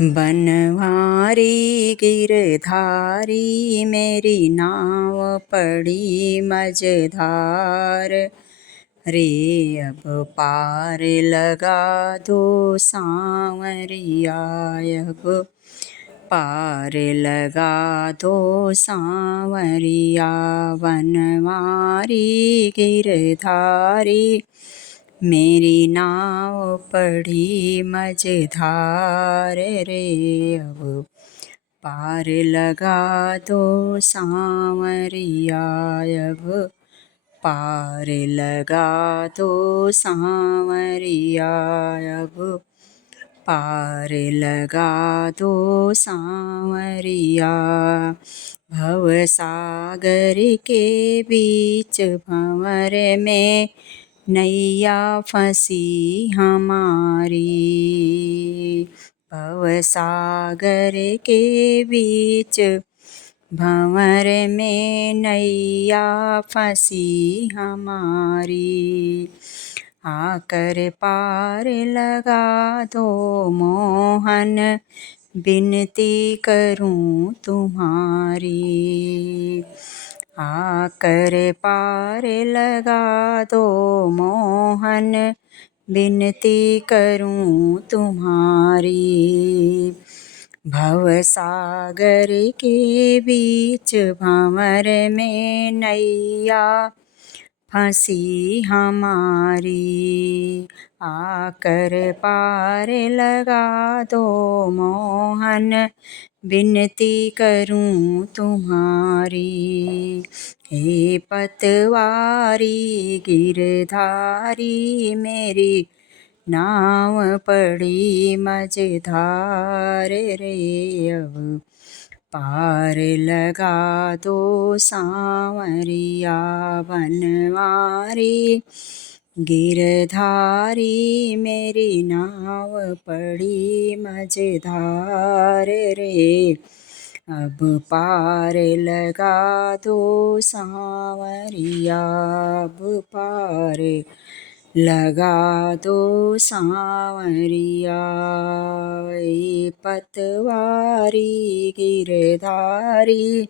बनवारी गिरधारी मेरी नाव पड़ी मझधार रे। अब पार लगा दो सांवरिया, अब पार लगा दो सांवरिया। बनवारी गिरधारी मेरी नाव पड़ी मझधार रे। अब पार लगा दो सांवरिया, अब पार लगा दो सांवरिया। अब पार लगा दो सांवरिया। भवसागर के बीच भंवर में नैया फंसी हमारी। भवसागर के बीच भंवर में नैया फंसी हमारी। आकर पार लगा दो मोहन, विनती करूं तुम्हारी। आकर पार लगा दो मोहन, विनती करूं तुम्हारी। भवसागर के बीच भंवर में नैया फंसी हमारी। आकर पार लगा दो मोहन, विनती करूं तुम्हारी। हे पतवारी गिरधारी मेरी नाव पड़ी मझधार रे। अब पार लगा दो सांवरिया। बनवारी गिरधारी मेरी नाव पड़ी मझधार रे। अब पार लगा दो सांवरिया, अब पार लगा दो सांवरिया। ए पतवारी गिरधारी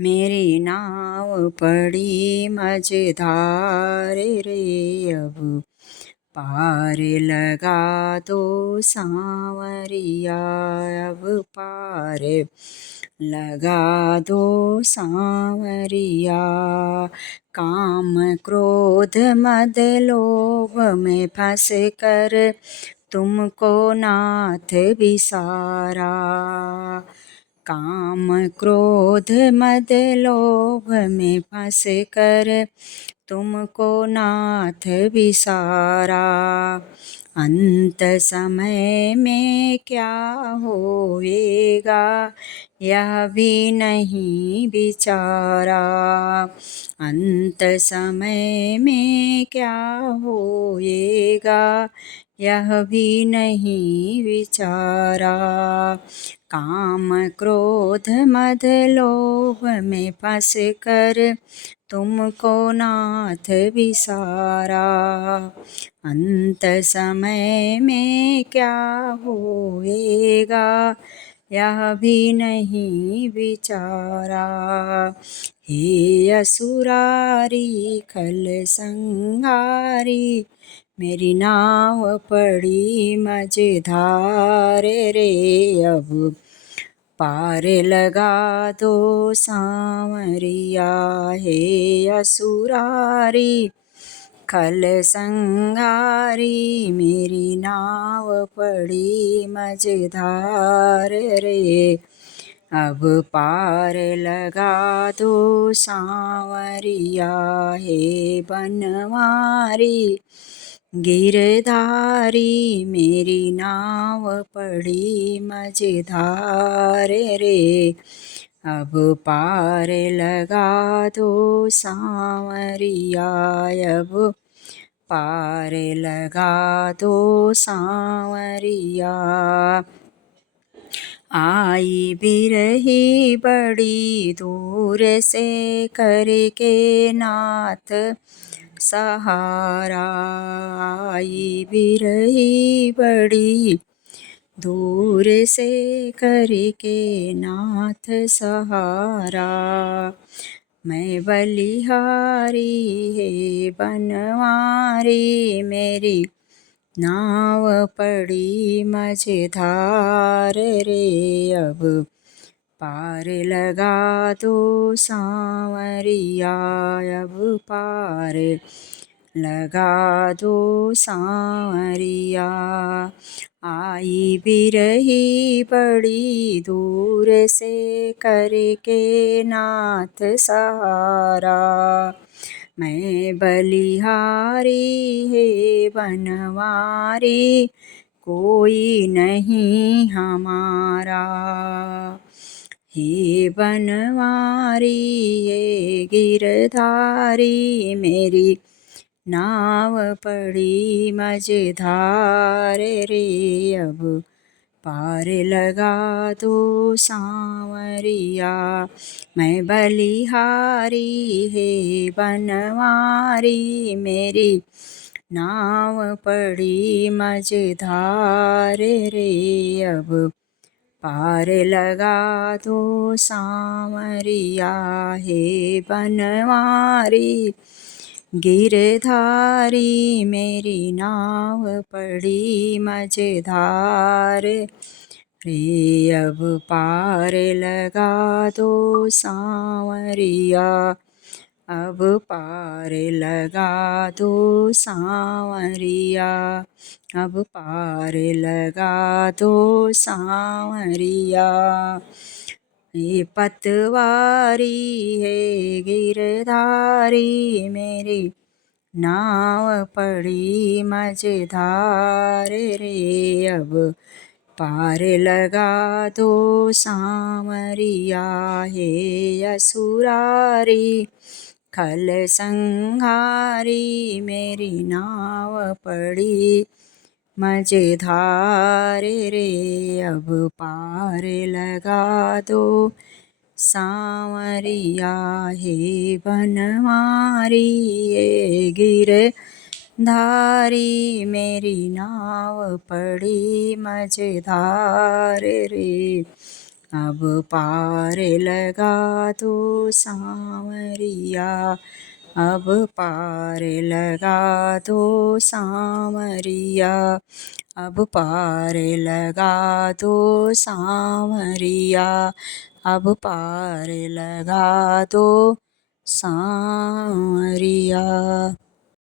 मेरी नाव पड़ी मझधार रे। अब पार लगा दो सांवरिया, अब पार लगा दो सांवरिया। काम क्रोध मद लोभ में फंस कर तुमको नाथ विसारा। काम क्रोध मद लोभ में फंस कर तुमको नाथ विसारा। अंत समय में क्या होएगा यह भी नहीं विचारा। अंत समय में क्या होएगा यह भी नहीं विचारा। काम क्रोध मद लोभ में फंस कर तुमको नाथ विसारा। अंत समय में क्या होएगा यह भी नहीं विचारा। हे असुरारी खल संहारी मेरी नाव पड़ी मझधार रे। अब पार लगा दो सांवरिया। हे असुरारी खल संहारी मेरी नाव पड़ी मझधार रे। अब पार लगा दो सांवरिया। हे बनवारी गिरधारी मेरी नाव पड़ी मझधार रे। अब पार लगा दो सांवरिया, अब पार लगा दो सांवरिया। आई बिरही बड़ी दूर से करके नाथ सहारा। आई बिरही बड़ी दूर से करके नाथ सहारा। मैं बलिहारी है बनवारी, मेरी नाव पड़ी मझधार रे। अब पार लगा दो सांवरिया, अब पार लगा दो सांवरिया। आई बिरही बड़ी दूर से करके नाथ सहारा। मैं बलिहारी है बनवारी, कोई नहीं हमारा। हे बनवारी ये गिरधारी, मेरी नाव पड़ी मझधार रे। अब पार लगा दो सांवरिया। मैं बलिहारी है बनवारी, मेरी नाव पड़ी मझधार रे। अब पार लगा दो सांवरिया। हे बनवारी गिरधारी, मेरी नाव पड़ी मझधार रे। अब पार लगा दो सांवरिया, अब पार लगा दो सांवरिया, अब पार लगा दो सांवरिया। ये पतवारी है गिरधारी, मेरी नाव पड़ी मझधार रे। अब पार लगा दो सांवरिया। हे असुरारी खल संहारी, मेरी नाव पड़ी मझधार रे। अब पार लगा दो सांवरिया। हे बनवारी ये गिरधारी, मेरी नाव पड़ी मझधार रे। अब पार लगा दो सांवरिया, अब पार लगा दो सांवरिया, अब पार लगा दो सांवरिया, अब पार लगा दो सांवरिया।